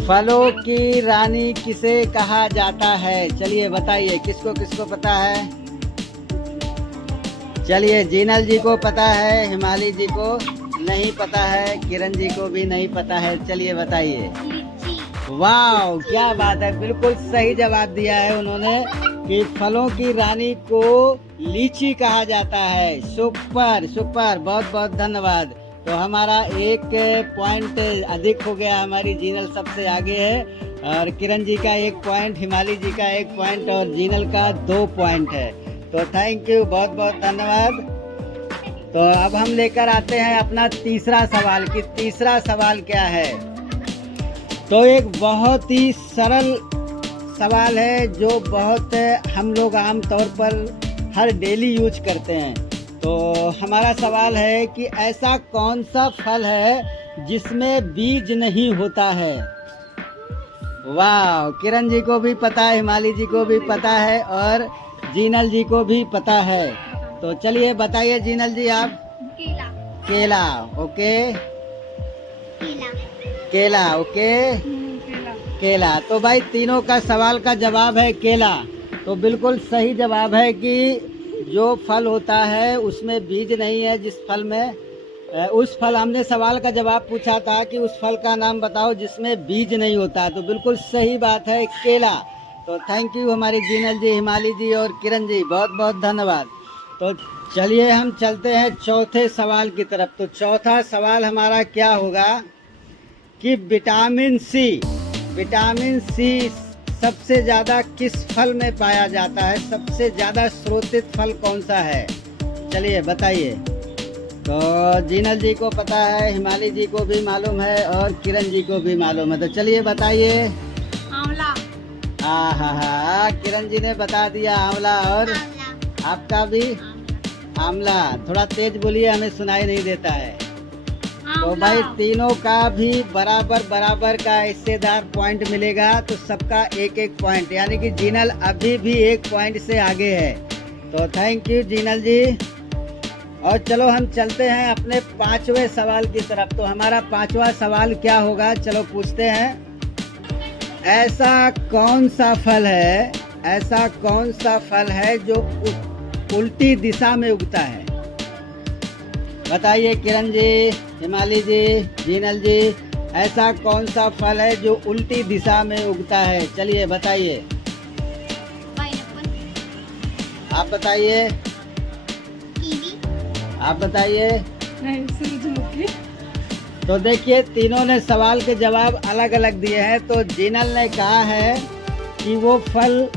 फलों की रानी किसे कहा जाता है? चलिए बताइए, किसको किसको पता है? चलिए, जीनल जी को पता है, हिमाली जी को नहीं पता है, किरण जी को भी नहीं पता है। चलिए बताइए। वाह, क्या बात है, बिल्कुल सही जवाब दिया है उन्होंने कि फलों की रानी को लीची कहा जाता है। सुपर सुपर, बहुत बहुत धन्यवाद। तो हमारा एक पॉइंट अधिक हो गया, हमारी जीनल सबसे आगे है और किरण जी का 1 पॉइंट, हिमाली जी का 1 पॉइंट और जीनल का 2 पॉइंट है। तो थैंक यू, बहुत बहुत धन्यवाद। तो अब हम लेकर आते हैं अपना तीसरा सवाल कि तीसरा सवाल क्या है। तो एक बहुत ही सरल सवाल है जो बहुत हम लोग आम तौर पर हर डेली यूज करते हैं। तो हमारा सवाल है कि ऐसा कौन सा फल है जिसमें बीज नहीं होता है? वाह, किरण जी को भी पता है, हिमाली जी को भी पता है और जीनल जी को भी पता है। तो चलिए बताइए जीनल जी आप। केला। केला, ओके। केला। केला, ओके। केला। केला। तो भाई तीनों का सवाल का जवाब है केला। तो बिल्कुल सही जवाब है कि जो फल होता है उसमें बीज नहीं है। जिस फल में उस फल, हमने सवाल का जवाब पूछा था कि उस फल का नाम बताओ जिसमें बीज नहीं होता। तो बिल्कुल सही बात है, केला। तो थैंक यू हमारी जीनल जी, हिमाली जी और किरण जी, बहुत बहुत धन्यवाद। तो चलिए हम चलते हैं चौथे सवाल की तरफ। तो चौथा सवाल हमारा क्या होगा कि विटामिन सी सबसे ज़्यादा किस फल में पाया जाता है? सबसे ज़्यादा स्रोतित फल कौन सा है? चलिए बताइए। तो जीनल जी को पता है, हिमाली जी को भी मालूम है और किरण जी को भी मालूम है। तो चलिए बताइए। आंवला। हाँ, किरण जी ने बता दिया आंवला और आपका भी आंवला। थोड़ा तेज बोलिए, हमें सुनाई नहीं देता है। तो भाई तीनों का भी बराबर का हिस्सेदार पॉइंट मिलेगा। तो सबका 1-1 पॉइंट, यानी कि जीनल अभी भी 1 पॉइंट से आगे है। तो थैंक यू जीनल जी। और चलो हम चलते हैं अपने 5वें सवाल की तरफ। तो हमारा 5वां सवाल क्या होगा, चलो पूछते हैं। ऐसा कौन सा फल है जो उल्टी दिशा में उगता है? बताइए किरण जी, हिमाली जी, जीनल जी, ऐसा कौन सा फल है जो उल्टी दिशा में उगता है? चलिए बताइए। पाइनएप्पल। आप बताइए। कीवी। आप बताइए। नहीं, सूरजमुखी। तो देखिए तीनों ने सवाल के जवाब अलग अलग दिए हैं। तो जीनल ने कहा है कि वो फल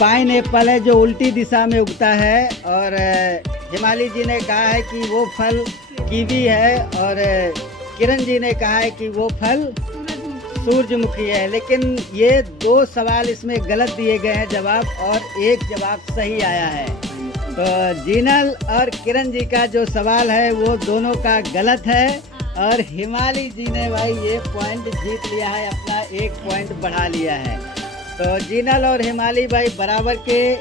पाइनएप्पल है जो उल्टी दिशा में उगता है और हिमाली जी ने कहा है कि वो फल कीवी है और किरण जी ने कहा है कि वो फल सूरजमुखी है। लेकिन ये 2 सवाल इसमें गलत दिए गए हैं जवाब और 1 जवाब सही आया है। तो जीनल और किरण जी का जो सवाल है वो दोनों का गलत है और हिमाली जी ने भाई ये पॉइंट जीत लिया है, अपना 1 पॉइंट बढ़ा लिया है। तो जीनल और हिमाली भाई बराबर के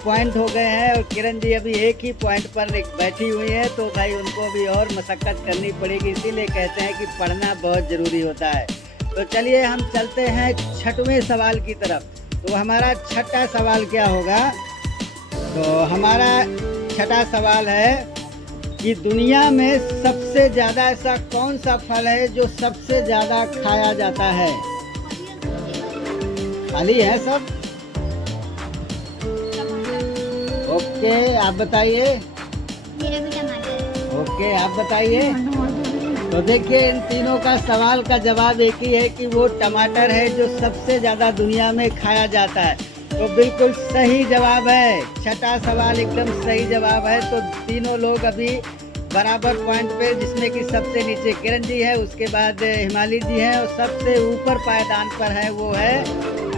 पॉइंट हो गए हैं और किरण जी अभी 1 ही पॉइंट पर बैठी हुई है। तो भाई उनको भी और मशक्कत करनी पड़ेगी, इसीलिए कहते हैं कि पढ़ना बहुत ज़रूरी होता है। तो चलिए हम चलते हैं 6वें सवाल की तरफ। तो हमारा 6ठा सवाल क्या होगा? तो हमारा 6ठा सवाल है कि दुनिया में सबसे ज़्यादा ऐसा कौन सा फल है जो सबसे ज़्यादा खाया जाता है? खाली है सब? ओके, आप बताइए। मेरा भी टमाटर। ओके, आप बताइए। तो देखिए इन तीनों का सवाल का जवाब एक ही है कि वो टमाटर है जो सबसे ज़्यादा दुनिया में खाया जाता है। तो बिल्कुल सही जवाब है, 6ठा सवाल एकदम सही जवाब है। तो तीनों लोग अभी बराबर पॉइंट पे, जिसमें कि सबसे नीचे किरण जी है, उसके बाद हिमाली जी है और सबसे ऊपर पायदान पर है वो है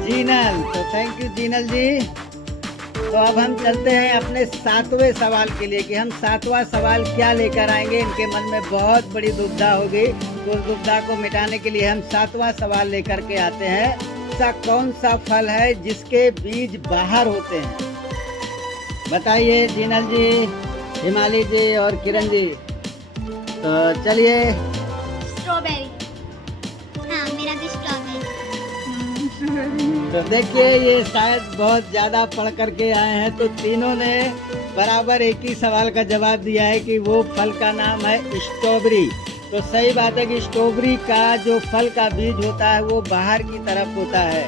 जीनल। तो थैंक यू जीनल जी। तो अब हम चलते हैं अपने 7वें सवाल के लिए कि हम 7वां सवाल क्या लेकर आएंगे। इनके मन में बहुत बड़ी दुविधा होगी, तो उस दुविधा को मिटाने के लिए हम 7वां सवाल लेकर के आते हैं। ऐसा कौन सा फल है जिसके बीज बाहर होते हैं? बताइए जीनल जी, हिमाली जी और किरण जी। तो चलिए। स्ट्रॉबेरी। हाँ, मेरा मेरा भी स्ट्रॉबेरी। तो देखिए ये शायद बहुत ज्यादा पढ़ करके आए हैं, तो तीनों ने बराबर एक ही सवाल का जवाब दिया है कि वो फल का नाम है स्ट्रॉबेरी। तो सही बात है कि स्ट्रॉबेरी का जो फल का बीज होता है वो बाहर की तरफ होता है